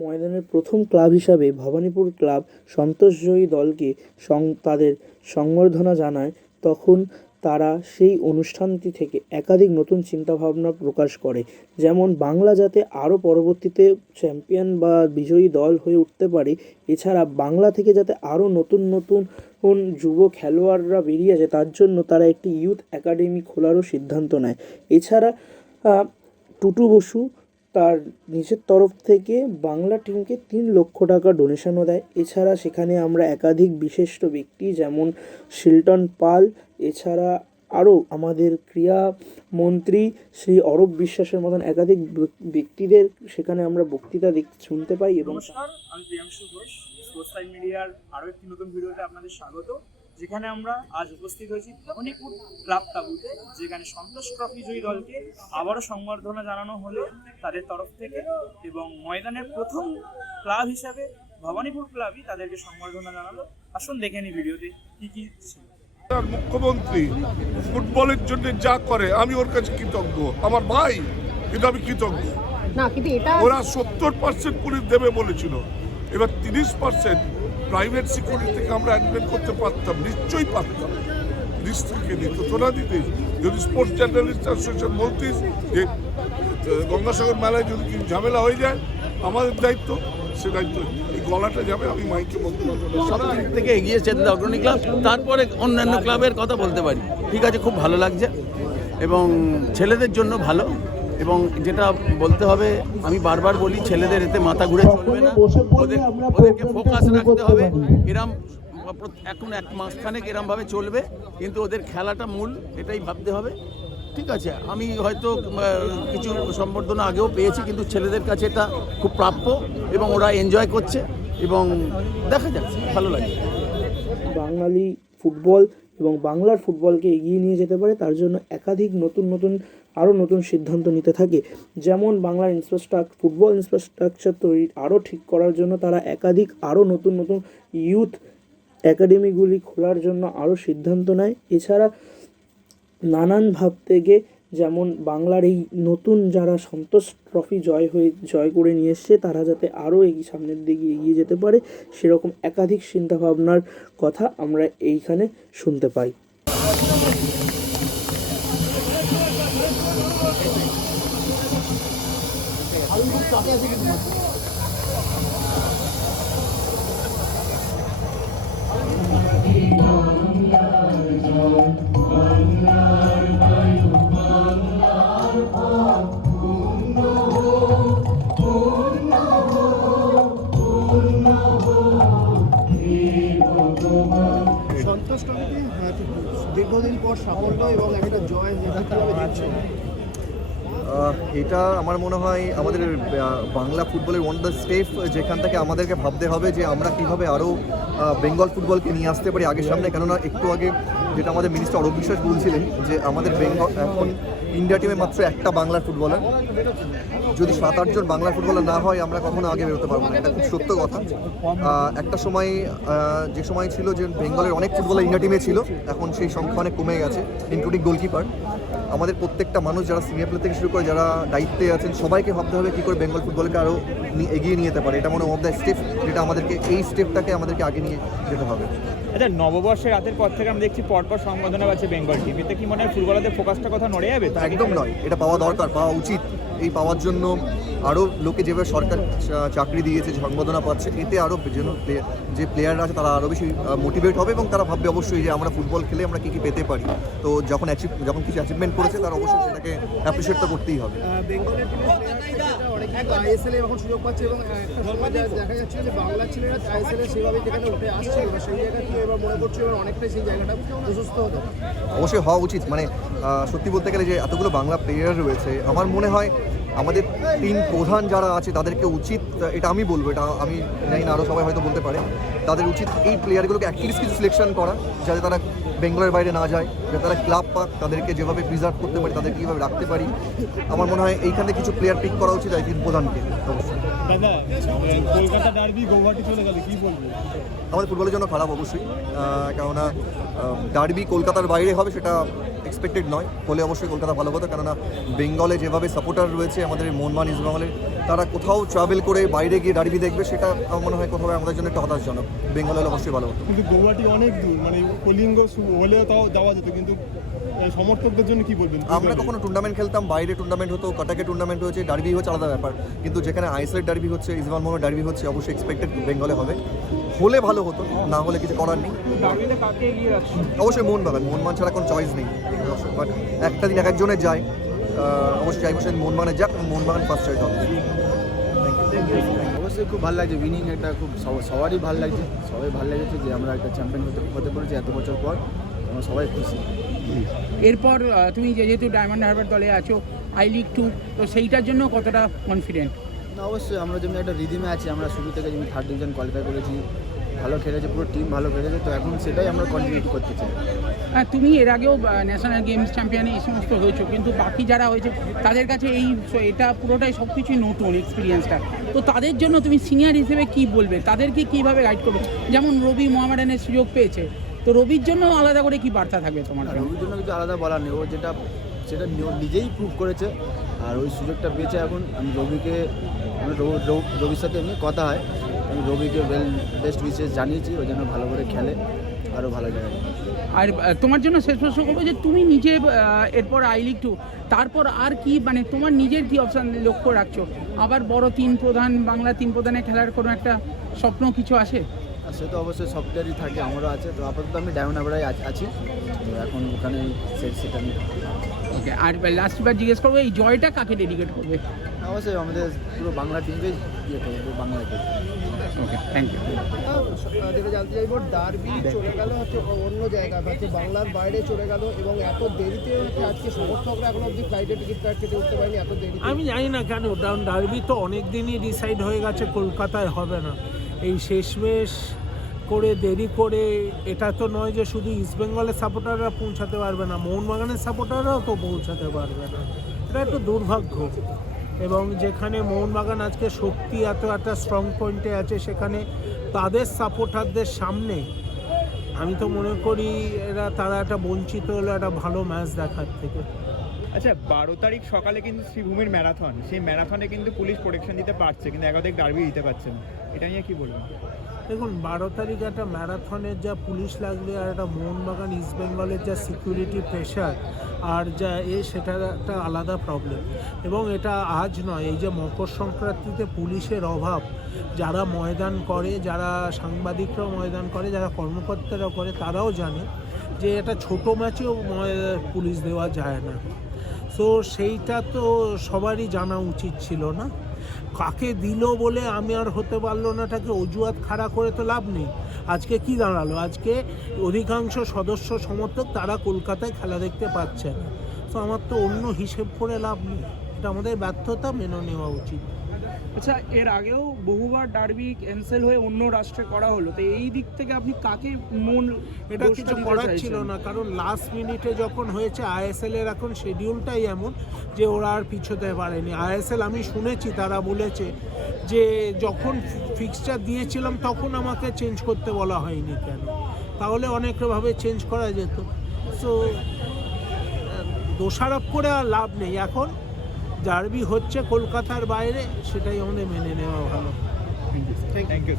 ময়দানের প্রথম ক্লাব হিসাবে ভবানীপুর ক্লাব সন্তোষজয়ী দলকে তাদের সংবর্ধনা জানায়, তখন তারা সেই অনুষ্ঠানটি থেকে একাধিক নতুন চিন্তাভাবনা প্রকাশ করে। যেমন বাংলা যাতে আরও পরবর্তীতে চ্যাম্পিয়ন বা বিজয়ী দল হয়ে উঠতে পারে, এছাড়া বাংলা থেকে যাতে আরও নতুন নতুন যুব খেলোয়াড়রা বেরিয়ে আসে, তার জন্য তারা একটি ইউথ একাডেমি খোলারও সিদ্ধান্ত নেয়। এছাড়া টুটু বসু তার নিজের তরফ থেকে বাংলা টিমকে 3 লক্ষ টাকা ডোনেশনও দেয়। এছাড়া সেখানে আমরা একাধিক বিশিষ্ট ব্যক্তি যেমন শিলটন পাল, এছাড়া আরও আমাদের ক্রীড়ামন্ত্রী শ্রী অরূপ বিশ্বাসের মতন একাধিক ব্যক্তিদের সেখানে আমরা বক্তৃতা শুনতে পাই। এবং নমস্কার, আমি প্রিয়াংশু ঘোষ, স্পোর্টস টাইম মিডিয়ার আরও একটি নতুন ভিডিওতে আপনাদের স্বাগত। যেখানে আমরা আজ উপস্থিত হয়েছি ভবানীপুর ক্লাব তাঁবুতে, যেখানে সন্তোষ ট্রফি জয়ী দলকে আবারও সংবর্ধনা জানানো হলো তাদের তরফ থেকে, এবং ময়দানের প্রথম ক্লাব হিসাবে ভবানীপুর ক্লাবই তাদেরকে সংবর্ধনা জানালো। আসুন দেখে নিই ভিডিওতে কি কি ছিল। মুখ্যমন্ত্রী ফুটবলের জন্য যা করে আমি ওর কাছে কৃতজ্ঞ, আমার ভাই, কিন্তু আমি কৃতজ্ঞ না। কিন্তু এটা ওরা 70% পুলিশ দেবে বলেছিল, এবার 30% প্রাইভেট সিকিউরিটি থেকে আমরা অ্যাডমিট করতে পারতাম, নিশ্চয়ই পারতাম। রিস্ক থেকে দিত তোরা দিতে। যদি স্পোর্টস জার্নালিস্ট অ্যাসোসিয়েশন বলতিস যে গঙ্গাসাগর মেলায় যদি কিছু ঝামেলা হয়ে যায়, আমাদের দায়িত্ব, সে দায়িত্ব এই গলাটা যাবে। আমি মাইকে বলতে পারবো সব দিক থেকে এগিয়েছে অগ্রণী ক্লাব, তারপরে অন্যান্য ক্লাবের কথা বলতে পারি। ঠিক আছে, খুব ভালো লাগছে এবং ছেলেদের জন্য ভালো। এবং যেটা বলতে হবে, আমি বারবার বলি, ছেলেদের এতে মাথা ঘুরে চলবে না, ওদেরকে ফোকাস রাখতে হবে। এরম এখন 1 মাসখানেক এরমভাবে চলবে, কিন্তু ওদের খেলাটা মূল, এটাই ভাবতে হবে। ঠিক আছে, আমি হয়তো কিছু সম্বর্ধনা আগেও পেয়েছি, কিন্তু ছেলেদের কাছে এটা খুব প্রাপ্য এবং ওরা এনজয় করছে এবং দেখা যাচ্ছে, ভালো লাগে। বাঙালি ফুটবল এবং বাংলার ফুটবলকে এগিয়ে নিয়ে যেতে পারে, তার জন্য একাধিক আরও নতুন সিদ্ধান্ত নিতে থাকে। যেমন বাংলার ফুটবল ইনফ্রাস্ট্রাকচার তৈরি আরও ঠিক করার জন্য তারা একাধিক আরও নতুন ইউথ একাডেমিগুলি খোলার জন্য আরও সিদ্ধান্ত নেয়। এছাড়া নানান ভাব থেকে, যেমন বাংলার এই নতুন যারা সন্তোষ ট্রফি জয় করে নিয়ে এসছে, তারা যাতে আরও সামনের দিকে এগিয়ে যেতে পারে, সেরকম একাধিক চিন্তাভাবনার কথা আমরা এইখানে শুনতে পাই। সন্তোষ ট্রফিতে দীর্ঘদিন পর সাফল্য এবং একটা জয়, এটা আমার মনে হয় আমাদের বাংলা ফুটবলের ওয়ান অফ দ্য স্টেপ, যেখান থেকে আমাদেরকে ভাবতে হবে যে আমরা কীভাবে আরও বেঙ্গল ফুটবলকে নিয়ে আসতে পারি আগের সামনে। কেননা একটু আগে যেটা আমাদের মিনিস্টার অরূপ বিশ্বাস বলছিলেন যে আমাদের বেঙ্গল এখন ইন্ডিয়া টিমে মাত্র একটা বাংলার ফুটবলার, যদি 7-8 জন বাংলার ফুটবলার না হয় আমরা কখনো আগে বেরোতে পারবো না। এটা খুব সত্য কথা। একটা সময় যে সময় ছিল যে বেঙ্গলের অনেক ফুটবলার ইন্ডিয়া টিমে ছিল, এখন সেই সংখ্যা অনেক কমে গেছে, ইনক্লুডিং গোলকিপার। আমাদের প্রত্যেকটা মানুষ যারা সিনিয়র প্লেয়ার থেকে শুরু করে যারা দায়িত্বে আছেন, সবাইকে ভাবতে হবে কী করে বেঙ্গল ফুটবলকে আরও এগিয়ে নিয়ে যেতে পারে। এটা মনে হয় ওয়ান অফ দ্য স্টেপ, যেটা এই স্টেপটাকে আমাদেরকে আগে নিয়ে যেতে হবে। আচ্ছা, নববর্ষের রাতের পর থেকে আমরা দেখছি পরপর সংবর্ধনা পাচ্ছে বেঙ্গল টিম, এতে কি মনে হয় ফুটবলারদের ফোকাসটা কথা নড়ে যাবে? একদম নয়, এটা পাওয়া দরকার, পাওয়া উচিত। এই পাওয়ার জন্য আরও লোকে যেভাবে সরকার চাকরি দিয়েছে, সংবর্ধনা পাচ্ছে, এতে আরও যে প্লেয়াররা আছে তারা আরও বেশি মোটিভেট হবে এবং তারা ভাববে অবশ্যই যে আমরা ফুটবল খেলে আমরা কী কী পেতে পারি। তো যখন কিছু অ্যাচিভমেন্ট করেছে তারা অবশ্যই সেটাকে অ্যাপ্রিসিয়েট তো করতেই হবে। বেঙ্গলের অনেক আইএসএলে এখন সুযোগ পাচ্ছে এবং দেখা যাচ্ছে যে বাংলার ছেলেরা আইএসএলে সেভাবে যেখানে উঠে আসছে, সেই জায়গা থেকে এবার মনে করছে এবার অনেকটাই সেই জায়গাটা প্রশস্ত হতো। অবশ্যই হওয়া উচিত। মানে সত্যি বলতে গেলে যে এতগুলো বাংলা প্লেয়ার রয়েছে, আমার মনে হয় আমাদের 3 প্রধান যারা আছে তাদেরকে উচিত, এটা আমি বলবো, এটা আমি জানি না আরও সবাই হয়তো বলতে পারে, তাদের উচিত এই প্লেয়ারগুলোকে অ্যাটলিস্ট কিছু সিলেকশন করা, যাতে তারা বেঙ্গলের বাইরে না যায়, যাতে তারা ক্লাব পাক, তাদেরকে যেভাবে প্রিজার্ভ করতে পারি, তাদেরকে কীভাবে রাখতে পারি। আমার মনে হয় এইখানে কিছু প্লেয়ার পিক করা উচিত এই 3 প্রধানকে অবশ্যই। দাদা কলকাতা ডার্বি গৌহাটি চলে গেল, কি বলবো? আমাদের ফুটবলের জন্য খারাপ অবশ্যই, কেননা ডার্বি কলকাতার বাইরে হবে সেটা এক্সপেক্টেড নয়, হলে অবশ্যই কলকাতা ভালো হতো, কেননা বেঙ্গলে যেভাবে সাপোর্টার রয়েছে আমাদের মোহনবাগান ইস্ট বেঙ্গলের, তারা কোথাও ট্রাভেল করে বাইরে গিয়ে ডার্বি দেখবে সেটা আমার মনে হয় কোথাও আমাদের জন্য একটা হতাশজনক। বেঙ্গল হলে অবশ্যই ভালো হতো। কিন্তু গৌহাটি অনেক দূর, মানে কলিঙ্গ হলেও তাও যাওয়া যেত, কিন্তু সমর্থকদের জন্য কি বলবেন? আমরা কখনো টুর্নামেন্ট খেলতাম, বাইরে টুর্নামেন্ট হতো, কটাকে টুর্নামেন্ট হয়েছে, ডার্বি হচ্ছে আলাদা ব্যাপার, কিন্তু যেখানে আইসেলের ডার্বি হচ্ছে, ইস্টবেঙ্গল মোহনের ডার্বি হচ্ছে, অবশ্যই এক্সপেক্টেড বেঙ্গলে হবে, হলে ভালো হতো, না হলে কিছু করার নেই। অবশ্যই মোহনবাগান ছাড়া কোনো চয়েস নেই, বাট একটা দিন এক একজনের যায়, অবশ্যই চাইবো সেদিন মোহনবাগানের যাক, মোহনবাগান ফার্স্ট চয়েস হবে। অবশ্যই খুব ভালো লাগছে, উইনিং একটা খুব সবারই ভালো লাগছে, সবাই ভালো লেগেছে যে আমরা একটা চ্যাম্পিয়ন হতে পেরেছি এত বছর পর, আমরা সবাই খুশি। এরপর তুমি যেহেতু ডায়মন্ড হারবার দলে আছো, আই লিগ 2, তো সেইটার জন্য কতটা কনফিডেন্ট? না অবশ্যই আমরা যেমন একটা রিদিমে আছি, আমরা শুরু থেকে যেমন 3rd ডিভিশন কোয়ালিফাই করেছি, ভালো খেলেছে, পুরো টিম ভালো খেলেছে, তো এখন সেটাই আমরা কন্টিনিউ করতে চাই। হ্যাঁ, তুমি এর আগেও ন্যাশনাল গেমস চ্যাম্পিয়ন এই সমস্ত হয়েছো, কিন্তু বাকি যারা হয়েছে তাদের কাছে এটা পুরোটাই সব কিছুই নতুন এক্সপিরিয়েন্সটা, তো তাদের জন্য তুমি সিনিয়র হিসেবে কি বলবে, তাদেরকে কীভাবে গাইড করবে? যেমন রবি মোহামেডানের সুযোগ পেয়েছে, তো রবির জন্য আলাদা করে কি বার্তা থাকবে তোমার? রবির জন্য কিছু আলাদা বলার নেই, ও সেটা নিজেই প্রুভ করেছে, আর ওই সুযোগটা পেয়েছে। এখন আমি রবির সাথে এমনি কথা হয়, আমি রবিকে বেস্ট উইশেস জানিয়েছি, ওই জন্য ভালো করে খেলে, আরও ভালো জায়গায়। আর তোমার জন্য শেষ প্রশ্ন করবো যে তুমি নিজে এরপর আই লিগ 2, তারপর আর কি, মানে তোমার নিজের কি অপশান লক্ষ্য রাখছো? আবার বড় বাংলা 3 প্রধানে খেলার কোনো একটা স্বপ্ন কিছু আসে? আর সে তো অবশ্যই সফটওয়্যারই থাকে, আমারও আছে, তো আপাতত আমি ডায়মন্ড হারবারে আছি, তো এখন ওখানে সেটা নিয়ে। ওকে, আর লাস্টবার জিজ্ঞেস করবো, এই জয়টা কাকে ডেডিকেট করবে? অবশ্যই আমাদের পুরো বাংলা টিমকে করবো, বাংলাকে। ওকে, থ্যাংক ইউ। যেটা জানতে চাইবো, ডার্বি চলে গেল হচ্ছে অন্য জায়গায়, হচ্ছে বাংলার বাইরে চলে গেল, এবং এত দেরিতে হচ্ছে আজকে সমর্থকরা এখন অবধি ফ্লাইটের টিকিট কেটে উঠতে পারেনি, এত দেরি। আমি জানি না কেন, কারণ ডার্বি তো অনেক দিনই ডিসাইড হয়ে গেছে কলকাতায় হবে না, এই শেষমেশ করে দেরি করে, এটা তো নয় যে শুধু ইস্টবেঙ্গলের সাপোর্টাররা পৌঁছাতে পারবে না, মোহনবাগানের সাপোর্টাররাও তো পৌঁছাতে পারবে না, এটা একটু দুর্ভাগ্য। এবং যেখানে মোহনবাগান আজকে সত্যি এত একটা স্ট্রং পয়েন্টে আছে, সেখানে তাদের সাপোর্টারদের সামনে আমি তো মনে করি তারা একটা বঞ্চিত হলো একটা ভালো ম্যাচ দেখার থেকে। আচ্ছা, 12 তারিখ সকালে কিন্তু শ্রীভূমির ম্যারাথন, সেই ম্যারাথনে কিন্তু পুলিশ প্রোটেকশন দিতে পারছে, কিন্তু 11 তারিখ ডার্বি দিতে পারছে না, এটা নিয়ে কি বলবেন? দেখুন, 12 তারিখ একটা ম্যারাথনের যা পুলিশ লাগবে, আর একটা মোহনবাগান ইস্টবেঙ্গলের যা সিকিউরিটি প্রেশার আর যা সেটা একটা আলাদা প্রবলেম। এবং এটা আজ নয়, এই যে মকর সংক্রান্তিতে পুলিশের অভাব, যারা ময়দান করে, যারা সাংবাদিকরাও ময়দান করে, যারা কর্মকর্তারাও করে, তারাও জানে যে এটা ছোটো ম্যাচেও পুলিশ দেওয়া যায় না। সো সেইটা তো সবারই জানা উচিত ছিল না। কাকে দিল বলে আমি আর হতে পারলো না, তাকে অজুহাত খাড়া করে তো লাভ নেই। আজকে কি দাঁড়ালো? আজকে অধিকাংশ সদস্য সমর্থক তারা কলকাতায় খেলা দেখতে পাচ্ছে না। তো আমার তো অন্য হিসেব করে লাভ নেই, এটা আমাদের ব্যর্থতা, মেনে নেওয়া উচিত। আচ্ছা, এর আগেও বহুবার ডার্বি ক্যান্সেল হয়ে অন্য রাষ্ট্রে করা হলো, তো এই দিক থেকে আপনি কাকে এটা কিছু করার ছিল না, কারণ লাস্ট মিনিটে যখন হয়েছে, আইএসএল এর এখন শিডিউলটাই এমন যে ওরা আর পিছোতে পারেনি। আইএসএল আমি শুনেছি তারা বলেছে যে যখন ফিক্সচার দিয়েছিলাম তখন আমাকে চেঞ্জ করতে বলা হয়নি কেন, তাহলে অনেকভাবে চেঞ্জ করা যেত। সো দোষারোপ করে আর লাভ নেই, এখন ডার্বি হচ্ছে কলকাতার বাইরে, সেটাই আমাদের মেনে নেওয়া ভালো। Thank you.